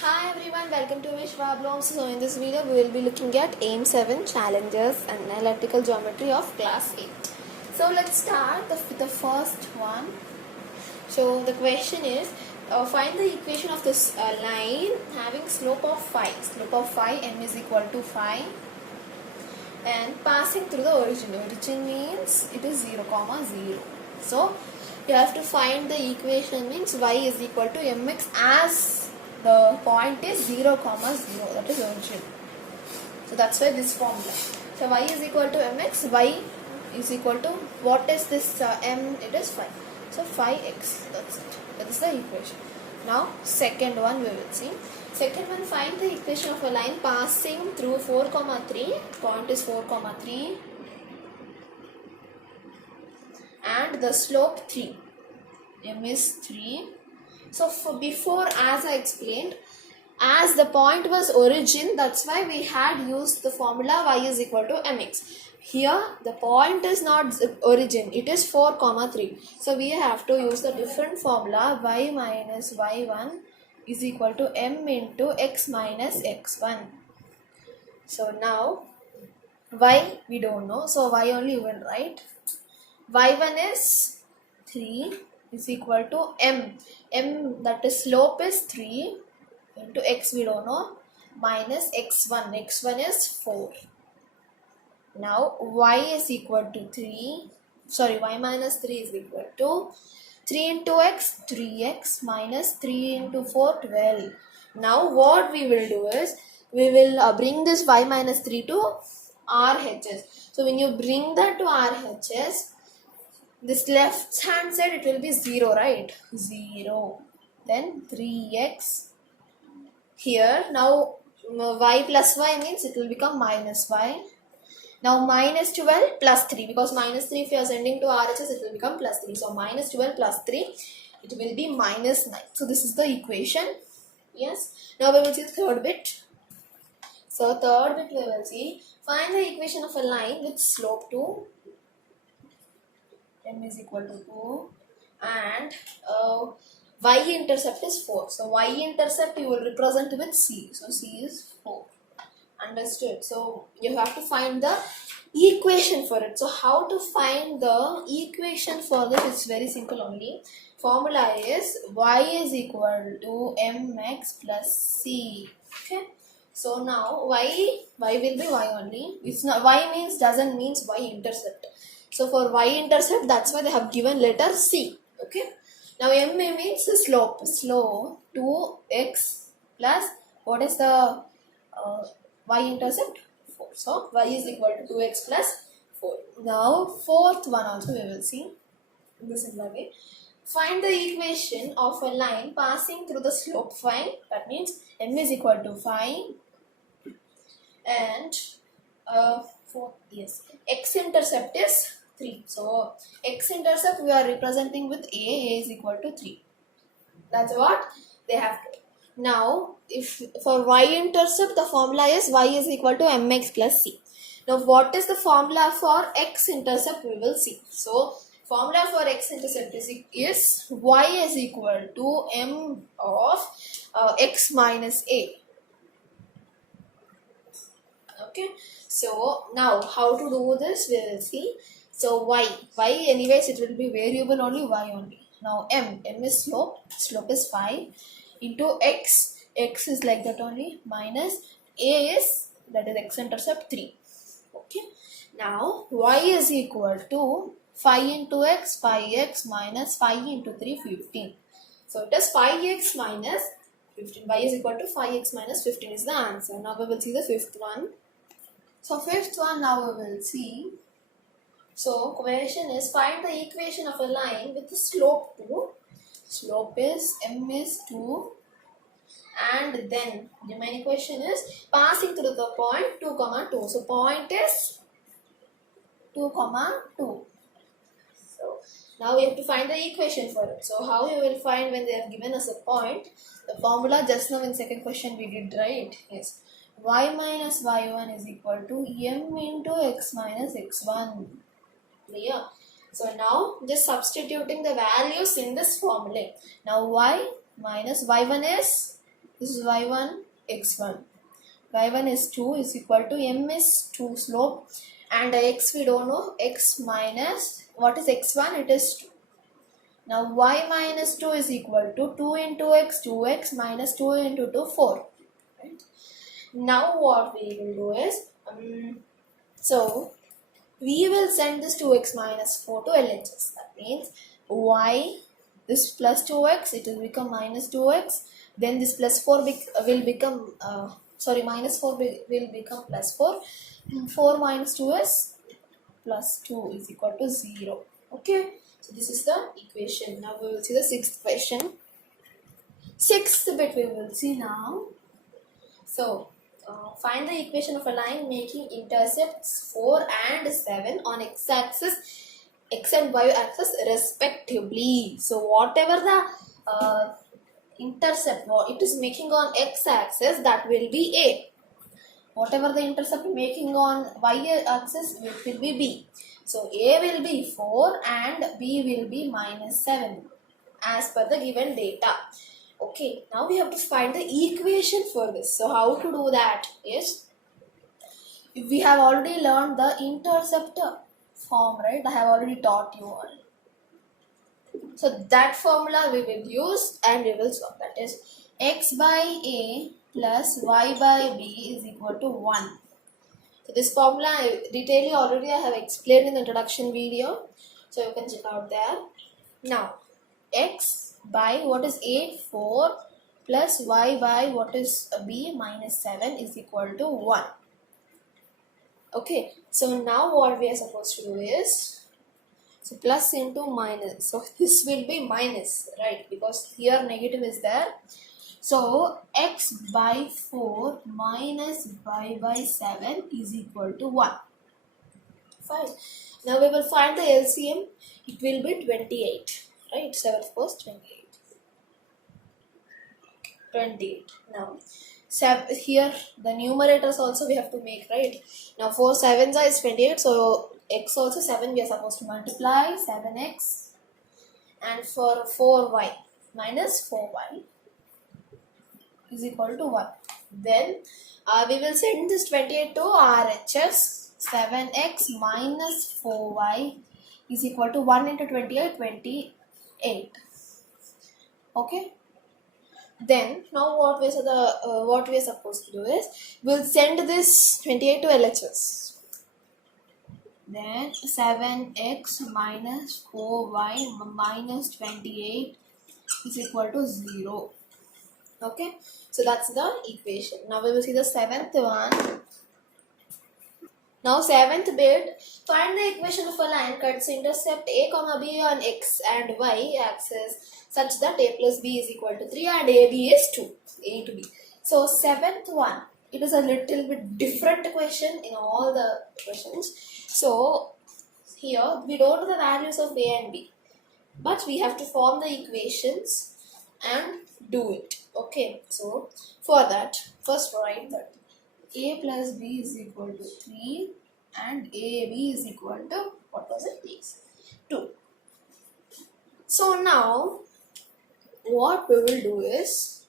Hi everyone, welcome to Vishwa Blogs. So in this video we will be looking at AIM 7 challenges and analytical geometry of class 8. So let's start with the first one. So the question is, find the equation of this line having slope of phi. Slope of phi m is equal to phi and passing through the origin. Origin means it is 0, 0. So you have to find the equation means y is equal to mx as the point is 0, 0, that is origin. So that's why this formula. So y is equal to mx, y is equal to, what is this m? It is phi. So phi x, that's it. That is the equation. Now second one we will see. Second one, find the equation of a line passing through 4, 3. Point is 4, 3. And the slope 3. M is 3. So for before, as I explained, as the point was origin, that's why we had used the formula y is equal to mx. Here the point is not origin, it is 4, 3. So we have to use the different formula y minus y1 is equal to m into x minus x1. So now y we don't know, so y only you will write. Y1 is 3 is equal to m. M, that is slope is 3 into x we don't know, minus x1. X1 is 4. Now y is equal to 3. Sorry, y minus 3 is equal to 3 into x, 3x minus 3 into 4, 12. Now what we will do is, we will bring this y minus 3 to RHS. So when you bring that to RHS, this left hand side it will be 0, right? 0. Then 3x. Here now y plus y means it will become minus y. Now minus 12 plus 3, because minus 3 if you are sending to RHS it will become plus 3. So minus 12 plus 3 it will be minus 9. So this is the equation. Yes. Now we will see the third bit. So third bit we will see, find the equation of a line with slope 2. M is equal to 2 and y-intercept is 4. So y-intercept you will represent with c. So c is 4. Understood? So you have to find the equation for it. So how to find the equation for this? It's very simple only. Formula is y is equal to mx plus c. Okay. So now y will be y only. It's not, y means doesn't means y-intercept. So for y-intercept, that's why they have given letter c. Okay. Now m means slope. Slope 2x plus, what is the y-intercept? 4. So y is equal to 2x plus 4. Now fourth one also we will see in the similar way. Find the equation of a line passing through the slope phi. That means m is equal to phi and x-intercept is 3. So x-intercept we are representing with a is equal to 3. That's what they have to. Now if for y-intercept the formula is y is equal to mx plus c. Now what is the formula for x-intercept we will see. So formula for x-intercept is y is equal to m of x minus a. Okay, so now how to do this we will see. So y anyways it will be variable only, y only. Now m is slope is 5 into x is like that only, minus a is, that is x-intercept 3. Okay, now y is equal to 5 into x, 5x minus 5 into 3, 15. So it is 5x minus 15. Y is equal to 5x minus 15 is the answer. Now we will see the fifth one. So fifth one now we will see. So question is, find the equation of a line with the slope 2. Slope is m is 2 and then the main equation is passing through the point 2, 2. So point is 2, 2. So now we have to find the equation for it. So how you will find when they have given us a point? The formula just now in second question we did, right? Yes. Y minus y1 is equal to m into x minus x1. Clear? So now just substituting the values in this formula. Now y minus y1 is This is y1, x1. y1 is 2 is equal to m is 2 slope, and x we don't know, x minus, what is x1? It is 2. Now y minus 2 is equal to 2 into x, 2x minus 2 into 2, 4. Right? Now what we will do is, so we will send this 2x minus 4 to LHS. That means y, this plus 2x, it will become minus 2x. Then this plus 4 will become, minus 4 will become plus 4. 4 minus 2 is plus 2 is equal to 0. Okay. So this is the equation. Now we will see the sixth question. Sixth bit we will see now. So find the equation of a line making intercepts 4 and 7 on x-axis, x and y-axis respectively. So whatever the intercept it is making on x-axis, that will be A. Whatever the intercept making on y-axis, it will be B. So A will be 4 and B will be minus 7 as per the given data. Okay, now we have to find the equation for this. So how to do that is, we have already learned the intercept form, right? I have already taught you all. So that formula we will use and we will solve. That is x by A plus y by B is equal to 1. So this formula detailedly already I have explained in the introduction video. So you can check out there. Now x by what is A, 4 plus y by what is B, minus 7 is equal to 1. Okay, so now what we are supposed to do is, so plus into minus. So this will be minus, right? Because here negative is there. So x by 4 minus y by 7 is equal to 1. Fine. Now we will find the LCM. It will be 28. Right? 7 of course 28. 28. Now here the numerators also we have to make, right? Now 4 7s is 28. So x also 7 we are supposed to multiply 7x, and for 4y minus 4y is equal to 1. Then we will send this 28 to RHS. 7x minus 4y is equal to 1 into 28, 28. Okay. Then now what we are supposed to do is, we'll send this 28 to LHS. Then 7x minus 4y minus 28 is equal to 0. Okay, so that's the equation. Now we will see the seventh one. Now seventh bit, find the equation of a line cuts intercept A, B on x and y axis such that A plus B is equal to 3 and AB is 2. A to B. So seventh one, it is a little bit different question in all the questions. So here we don't know the values of A and B, but we have to form the equations and do it. Okay, so for that, first write that A plus B is equal to 3 and AB is equal to, what was it, please? 2. So now what we will do is,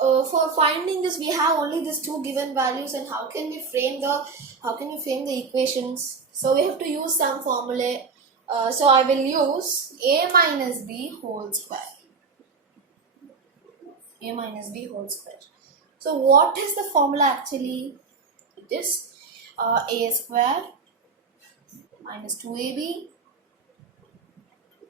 for finding this we have only these two given values, and how can we frame the equations? So we have to use some formula. So I will use A minus B whole square. A minus B whole square. So what is the formula actually? It is A square minus 2AB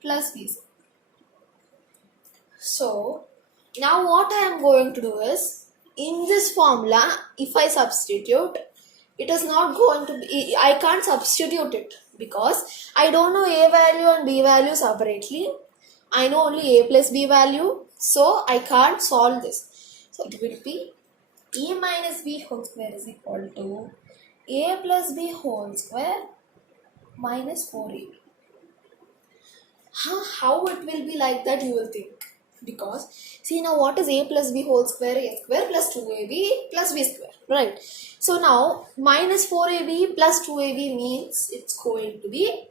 plus B square. So now what I am going to do is, in this formula, if I substitute, it is not going to be, I can't substitute it because I don't know A value and B value separately. I know only A plus B value. So I can't solve this. So it will be A minus B whole square is equal to A plus B whole square minus 4AB. How it will be like that, you will think. Because see now what is A plus B whole square? A square plus 2AB plus B square. Right. So now minus 4AB plus 2AB means it's going to be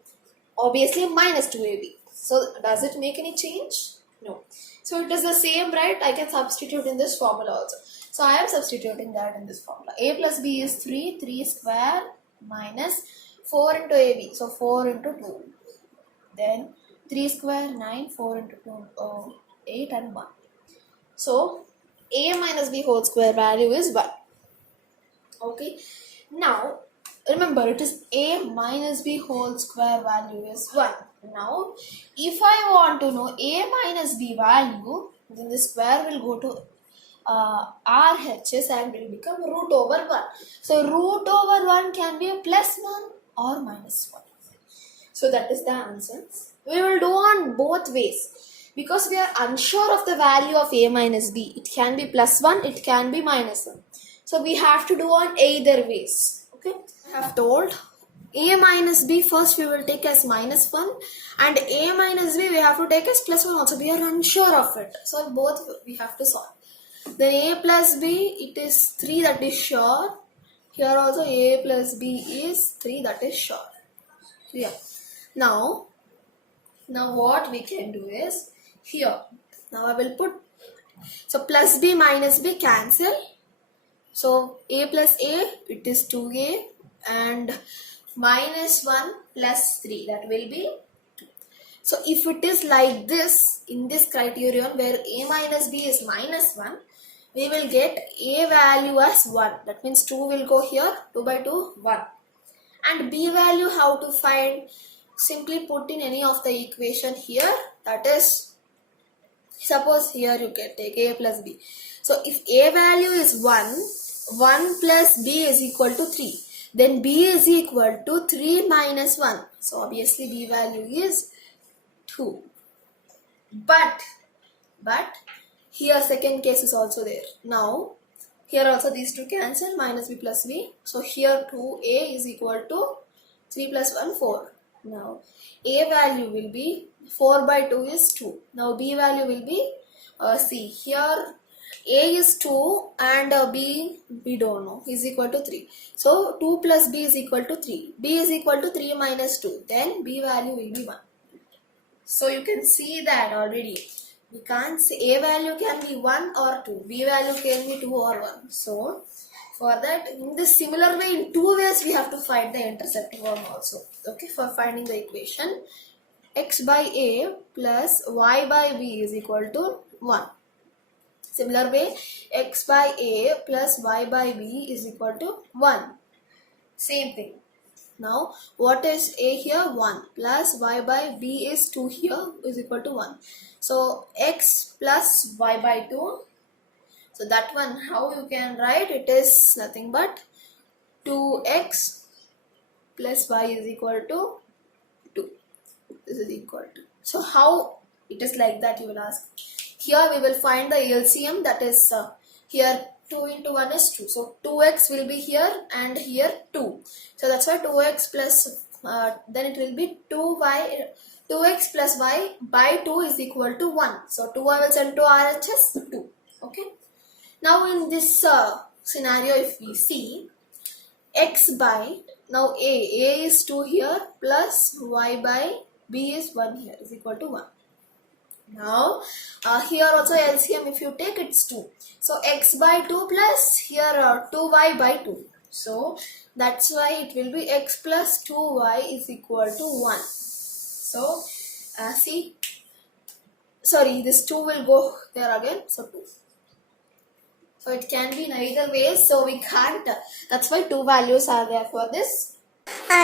obviously minus 2AB. So does it make any change? No. So it is the same, right? I can substitute in this formula also. So I am substituting that in this formula. A plus B is 3. 3 square minus 4 into AB. So 4 into 2. Then 3 square 9. 4 into 2 8 and 1. So A minus B whole square value is 1. Okay. Now remember, it is A minus B whole square value is 1. Now, if I want to know A minus B value, then the square will go to RHS and will become root over 1. So, root over 1 can be a plus 1 or minus 1. So, that is the answer. We will do on both ways. Because we are unsure of the value of A minus B. It can be plus 1, it can be minus 1. So, we have to do on either ways. Okay. I have told A minus B first we will take as minus 1 and A minus B we have to take as plus 1 also. We are unsure of it. So both we have to solve. Then A plus B, it is 3, that is sure. Here also A plus B is 3, that is sure. Yeah. Now what we can do is here. Now I will put, so plus B minus B cancel. So A plus A, it is 2A and minus 1 plus 3, that will be 2. So if it is like this, in this criterion where A minus B is minus 1, we will get A value as 1. That means 2 will go here, 2 by 2, 1. And B value how to find? Simply put in any of the equation here. That is, suppose here you can take A plus B. So if A value is 1, 1 plus B is equal to 3. Then B is equal to 3 minus 1. So obviously B value is 2. But here second case is also there. Now here also these two cancel, minus B plus B. So here 2A is equal to 3 plus 1, 4. Now A value will be 4 by 2 is 2. Now B value will be, see here A is 2 and B we don't know, is equal to 3. So 2 plus B is equal to 3. B is equal to 3 minus 2. Then B value will be 1. So you can see that already. We can't say A value can be 1 or 2. B value can be 2 or 1. So for that, in this similar way, in two ways we have to find the intercept term also. Okay, for finding the equation, x by A plus y by B is equal to 1. Similar way, x by A plus y by B is equal to 1. Same thing. Now, what is A here? 1 plus y by B is 2 here is equal to 1. So, x plus y by 2. So, that one, how you can write? It is nothing but 2x plus y is equal to 2. This is equal to. So, how it is like that, you will ask. Here we will find the LCM, that is here 2 into 1 is 2. So 2x will be here and here 2. So that's why 2x plus, then it will be 2x plus y by 2 is equal to 1. So 2 I will send to RHS, 2. Okay. Now in this scenario, if we see x by, now A is 2 here plus y by B is 1 here is equal to 1. Now, here also LCM if you take, it's 2. So, x by 2 plus here 2y by 2. So, that's why it will be x plus 2y is equal to 1. So, see, sorry, this 2 will go there again. So, 2. So, it can be in either ways. So, we can't. That's why 2 values are there for this.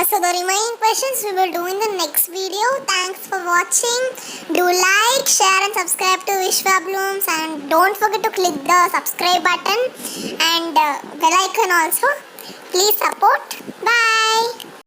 So the remaining questions we will do in the next video. Thanks for watching. Do like, share and subscribe to Vishwa Blooms, and don't forget to click the subscribe button and bell icon also. Please support. Bye.